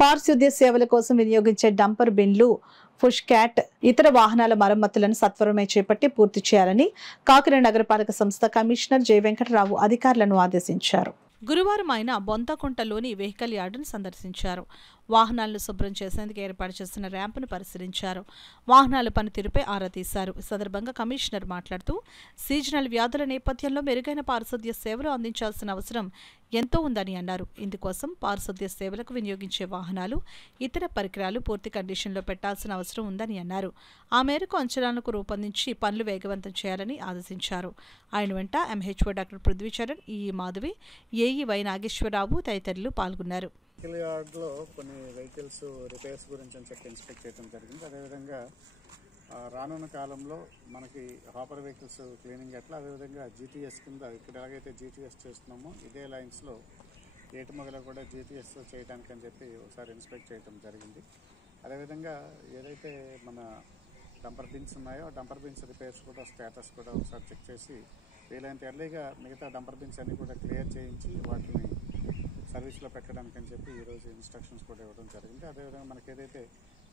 పారిశుద్ధ్య సేవల కోసం వినియోగించే డంపర్ బిన్లు, పుష్ క్యాట్, ఇతర వాహనాల మరమ్మతులను సత్వరమే చేపట్టి పూర్తి చేయాలని కాకినాడ నగరపాలక సంస్థ కమిషనర్ జె వెంకటరావు అధికారులను ఆదేశించారు. గురువారం ఆయన బొంతకుంటలోని వెహికల్ యార్డును సందర్శించారు. వాహనాలను శుభ్రం చేసేందుకు ఏర్పాటు చేసిన ర్యాంపును పరిశీలించారు. వాహనాల పనితీరుపై ఆరా తీశారు. ఈ సందర్భంగా కమిషనర్ మాట్లాడుతూ సీజనల్ వ్యాధుల నేపథ్యంలో మెరుగైన పారిశుద్ధ్య సేవలు అందించాల్సిన అవసరం ఎంతో ఉందని అన్నారు. ఇందుకోసం పారిశుద్ధ్య సేవలకు వినియోగించే వాహనాలు, ఇతర పరికరాలు పూర్తి కండిషన్లో పెట్టాల్సిన అవసరం ఉందని అన్నారు. ఆ మేరకు అంచనాలకు రూపొందించి పనులు వేగవంతం చేయాలని ఆదేశించారు. ఆయన వెంట MHO doctor Prithvicharan, EE Madhavi, AE Y Nageswararao తదితరులు పాల్గొన్నారు. వెహికల్ యార్డ్లో కొన్ని వెహికల్స్ రిపేర్స్ గురించి అని చెప్పి ఇన్స్పెక్ట్ చేయడం జరిగింది. అదేవిధంగా రానున్న కాలంలో మనకి హాపర్ వెహికల్స్ క్లీనింగ్ ఎట్లా, అదేవిధంగా జీటీఎస్ కింద ఇక్కడ ఎలాగైతే జీటీఎస్ చేస్తున్నామో ఇదే లైన్స్లో ఏటుమగలో కూడా జీటీఎస్ చేయడానికి అని చెప్పి ఒకసారి ఇన్స్పెక్ట్ చేయడం జరిగింది. అదేవిధంగా ఏదైతే మన డంపర్ బిన్స్ ఉన్నాయో డంపర్ బిన్స్ రిపేర్స్ కూడా స్టేటస్ కూడా ఒకసారి చెక్ చేసి వీలైనంత ఎర్లీగా మిగతా డంపర్ బిన్స్ అన్ని కూడా క్లియర్ చేయించి వాటిని సర్వీస్లో పెట్టడానికి అని చెప్పి ఈరోజు ఇన్స్ట్రక్షన్స్ కూడా ఇవ్వడం జరిగింది. అదేవిధంగా మనకి ఏదైతే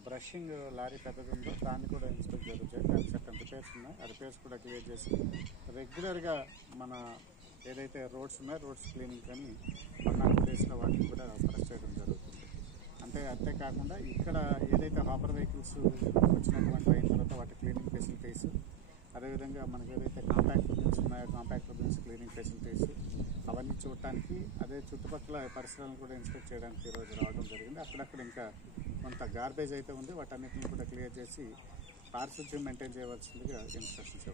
బ్రషింగ్ లారీ పెద్దది ఉందో దాన్ని కూడా ఇన్స్పెక్ట్ జరుగుతాయి. దానికి చక్కని రిపేర్స్ ఉన్నాయి. ఆ రిపేర్స్ కూడా క్లియర్ చేసి రెగ్యులర్గా మన ఏదైతే రోడ్స్ ఉన్నాయో రోడ్స్ క్లీనింగ్ కానీ 14 డేస్లో వాటిని కూడా ప్రెస్ చేయడం జరుగుతుంది. అంతేకాకుండా ఇక్కడ ఏదైతే హాపర్ వెహికల్స్ వచ్చినటువంటి అయిన తర్వాత వాటి క్లీనింగ్ ఫెసిలిటీస్, అదేవిధంగా మనకి ఏదైతే కాంపాక్ట్ బిన్స్ ఉన్నాయో కాంపాక్ట్ బిన్స్ క్లీనింగ్ ఫెసిలిటీస్ అవన్నీ చూడటానికి, అదే చుట్టుపక్కల పరిసరాలను కూడా ఇన్స్పెక్ట్ చేయడానికి ఈరోజు రావడం జరిగింది. అక్కడక్కడ ఇంకా కొంత గార్బేజ్ అయితే ఉంది, వాటన్నిటిని కూడా క్లియర్ చేసి పారిశుద్ధ్యం మెయింటైన్ చేయవలసిందిగా ఇన్స్ట్రక్షన్స్ ఇవ్వండి.